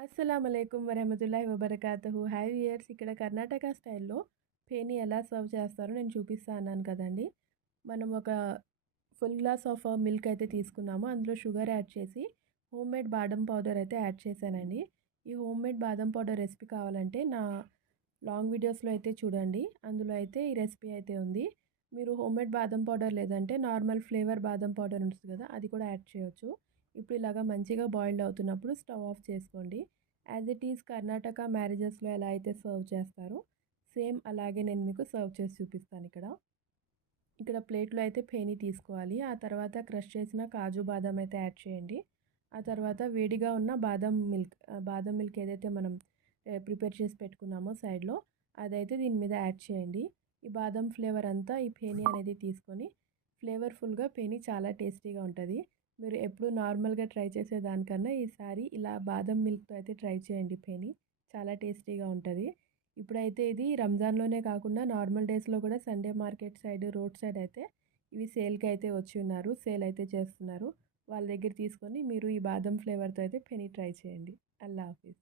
అస్సలాముఅలైకుం వరహమతుల్లాహి వబరకాతుహు. Hi viewers, ఇక్కడ కర్ణాటక స్టైల్‌లో ఫేని ఎలా సర్వ్ చేస్తారో నేను చూపిస్తా అన్నాను కదండీ. మనం ఒక ఫుల్ గ్లాస్ ఆఫ్ మిల్క్ అయితే తీసుకున్నాము. అందులో షుగర్ యాడ్ చేసి హోమ్‌మేడ్ బాదం పౌడర్ అయితే యాడ్ చేశానండి. ఈ హోమ్‌మేడ్ బాదం పౌడర్ రెసిపీ కావాలంటే నా లాంగ్ వీడియోస్‌లో అయితే చూడండి. అందులో అయితే ఈ రెసిపీ అయితే ఉంది. మీరు హోమ్‌మేడ్ బాదం పౌడర్ లేదంటే నార్మల్ ఫ్లేవర్ బాదం పౌడర్ ఉంటుంది కదా, అది కూడా యాడ్ చేయొచ్చు. ఇప్పుడు ఇలాగా మంచిగా బాయిల్డ్ అవుతున్నప్పుడు స్టవ్ ఆఫ్ చేసుకోండి. యాజ్ ఇట్ ఈజ్ కర్ణాటక మ్యారేజెస్‌లో ఎలా అయితే సర్వ్ చేస్తారో సేమ్ అలాగే నేను మీకు సర్వ్ చేసి చూపిస్తాను ఇక్కడ. ఇక్కడ ప్లేట్‌లో అయితే ఫేని తీసుకోవాలి. ఆ తర్వాత క్రష్ చేసిన కాజు బాదం అయితే యాడ్ చేయండి. ఆ తర్వాత వేడిగా ఉన్న బాదం మిల్క్ ఏదైతే మనం ప్రిపేర్ చేసి పెట్టుకున్నామో సైడ్‌లో, అదైతే దీని మీద యాడ్ చేయండి. ఈ బాదం ఫ్లేవర్ అంతా ఈ ఫేని అనేది తీసుకొని ఫ్లేవర్‌ఫుల్‌గా ఫేని చాలా టేస్టీగా ఉంటది. మీరు ఎప్పుడు నార్మల్‌గా ట్రై చేసేదానికన్నా ఈసారి ఇలా బాదం మిల్క్‌తో అయితే ట్రై చేయండి ఫేని. చాలా టేస్టీగా ఉంటది. ఇప్పుడైతే ఇది రంజాన్‌లోనే కాకుండా నార్మల్ డేస్‌లో కూడా Sunday market side, road side అయితే ఇవి సేల్‌కి అయితే వచ్చి ఉన్నారు. సేల్ అయితే చేస్తున్నారు. వాళ్ళ దగ్గర తీసుకొని మీరు ఈ బాదం ఫ్లేవర్‌తో అయితే ఫెని ట్రై చేయండి. అల్లా హాఫిజ్.